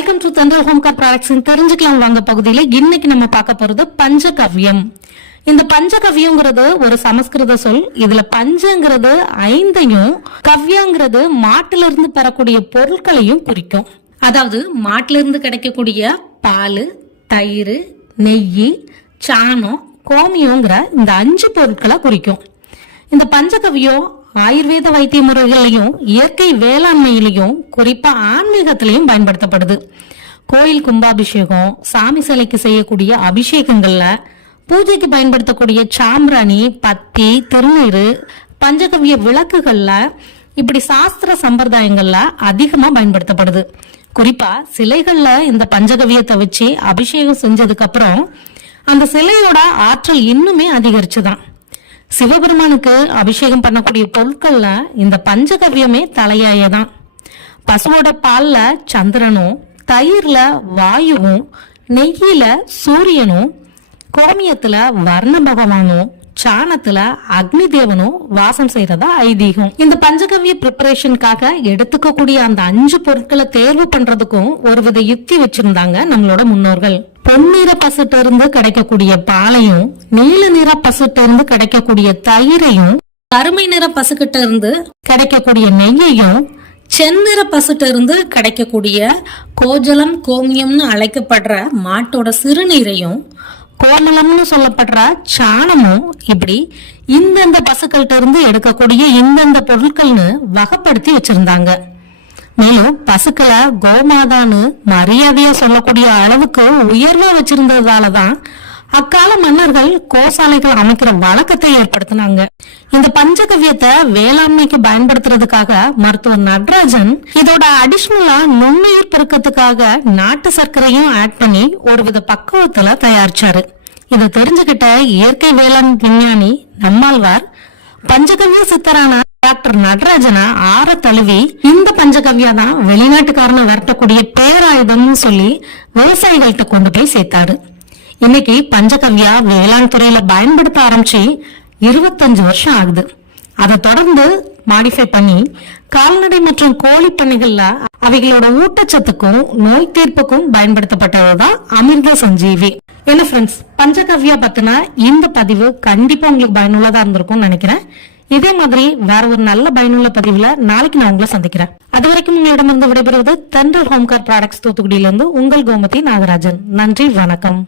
Welcome to Thandal home care products தெரிஞ்சுக்கலாம் வாங்க பகுதியில். இன்னைக்கு நம்ம பார்க்க போறது பஞ்சகவ்யம். இந்த பஞ்சகவ்யங்கிறது ஒரு சமஸ்கிருத சொல். இதுல பஞ்சங்கிறது ஐந்தையும் கவ்யங்கிறது மாட்டுல இருந்து பெறக்கூடிய பொருட்களையும் குறிக்கும். அதாவது மாட்டுல இருந்து கிடைக்கக்கூடிய பால் தயிர் நெய் சாணம் கோமியங்கிற இந்த அஞ்சு பொருட்களை குறிக்கும். இந்த பஞ்சகவியம் ஆயுர்வேத வைத்திய முறைகளையும் இயற்கை வேளாண்மையிலையும் குறிப்பா ஆன்மீகத்திலையும் பயன்படுத்தப்படுது. கோயில் கும்பாபிஷேகம் சாமி சிலைக்கு செய்யக்கூடிய அபிஷேகங்கள்ல பூஜைக்கு பயன்படுத்தக்கூடிய சாம்பிராணி பத்தி திருநீர் பஞ்சகவிய விளக்குகள்ல இப்படி சாஸ்திர சம்பிரதாயங்கள்ல அதிகமா பயன்படுத்தப்படுது. குறிப்பா சிலைகள்ல இந்த பஞ்சகவியத்தை வச்சு அபிஷேகம் செஞ்சதுக்கு அப்புறம் அந்த சிலையோட ஆற்றல் இன்னுமே அதிகரிச்சுதான். சிவபெருமானுக்கு அபிஷேகம் பண்ணக்கூடிய பொருட்கள்ல இந்த பஞ்சகவ்யமே தலையாயதான். பசுவோட பால்ல சந்திரனும் தயிர்ல வாயுவும் நெய்யில சூரியனும் கோமியத்துல வர்ண பகவானும் சாணத்துல அக்னி தேவனும் வாசம் செய்யறதா ஐதீகம். இந்த பஞ்சகவ்ய ப்ரிப்பரேஷனுக்காக எடுத்துக்கக்கூடிய அந்த அஞ்சு பொருட்களை தேர்வு பண்றதுக்கும் ஒரு வித யுக்தி வச்சிருந்தாங்க நம்மளோட முன்னோர்கள். பொன்னிற பசுட்டு இருந்து கிடைக்கக்கூடிய பாலையும் நீல நிற பசுட்டு இருந்து கிடைக்கக்கூடிய தயிரையும் கருமை நிற பசுக்கிட்ட இருந்து கிடைக்கக்கூடிய நெய்யையும் செந்நிற பசுட்டு இருந்து கிடைக்கக்கூடிய கோஜலம் கோமியம்னு அழைக்கப்படுற மாட்டோட சிறுநீரையும் கோமலம்னு சொல்லப்படுற சாணமும் இப்படி இந்தந்த பசுக்கள்கிட்ட இருந்து எடுக்கக்கூடிய இந்தந்த பொருட்கள்னு வகைப்படுத்தி வச்சிருந்தாங்க. மேலும் பசுக்களை கோமாதான்னு மரியாதையா சொல்லக்கூடிய அளவுக்கு உயர்வா வச்சிருந்ததாலதான் அக்கால மன்னர்கள் கோசாலைகள் அமைக்கிற வழக்கத்தை ஏற்படுத்தினாங்க. இந்த பஞ்சகவ்யத்தை வேளாண்மைக்கு பயன்படுத்துறதுக்காக மருத்துவர் நடராஜன் இதோட அடிஷ்னலா நுண்ணுயிர் பெருக்கத்துக்காக நாட்டு சர்க்கரையும் ஆட் பண்ணி ஒரு வித பக்குவத்துல தயாரிச்சாரு. இதை தெரிஞ்சுக்கிட்ட இயற்கை வேளாண் விஞ்ஞானி நம்மாழ்வார் பஞ்சகவ்ய சித்தரான டாக்டர் நடராஜனை ஆற தழுவி இந்த பஞ்சகவ்யா தான் வெளிநாட்டுக்காரனை விரட்டக்கூடிய பேராயுதம்னு சொல்லி விவசாயிகள்கிட்ட கொண்டு போய் சேர்த்தாரு. இன்னைக்கு பஞ்சகவ்யா வேளாண் துறையில பயன்படுத்த ஆரம்பிச்சு இருபத்தஞ்சு வருஷம் ஆகுது. அதை தொடர்ந்து மாடிஃபை பண்ணி கால்நடை மற்றும் கோழி பண்ணைகள்ல அவைகளோட ஊட்டச்சத்துக்கும் நோய் தீர்ப்புக்கும் பயன்படுத்தப்பட்டதுதான் அமிர்த சஞ்சீவி. என்ன ஃப்ரெண்ட்ஸ் பஞ்சகவ்யா பத்தின இந்த பதிவு கண்டிப்பா உங்களுக்கு பயனுள்ளதா இருந்திருக்கும்னு நினைக்கிறேன். இதே மாதிரி வேற ஒரு நல்ல பயனுள்ள பதிவுல நாளைக்கு நான் உங்களை சந்திக்கிறேன். அது வரைக்கும் உங்களிடமிருந்து விடைபெறுவது தென்றல் ஹோம்கார் ப்ராடக்ட்ஸ் தூத்துக்குடியிலிருந்து உங்கள் கோமதி நாகராஜன். நன்றி வணக்கம்.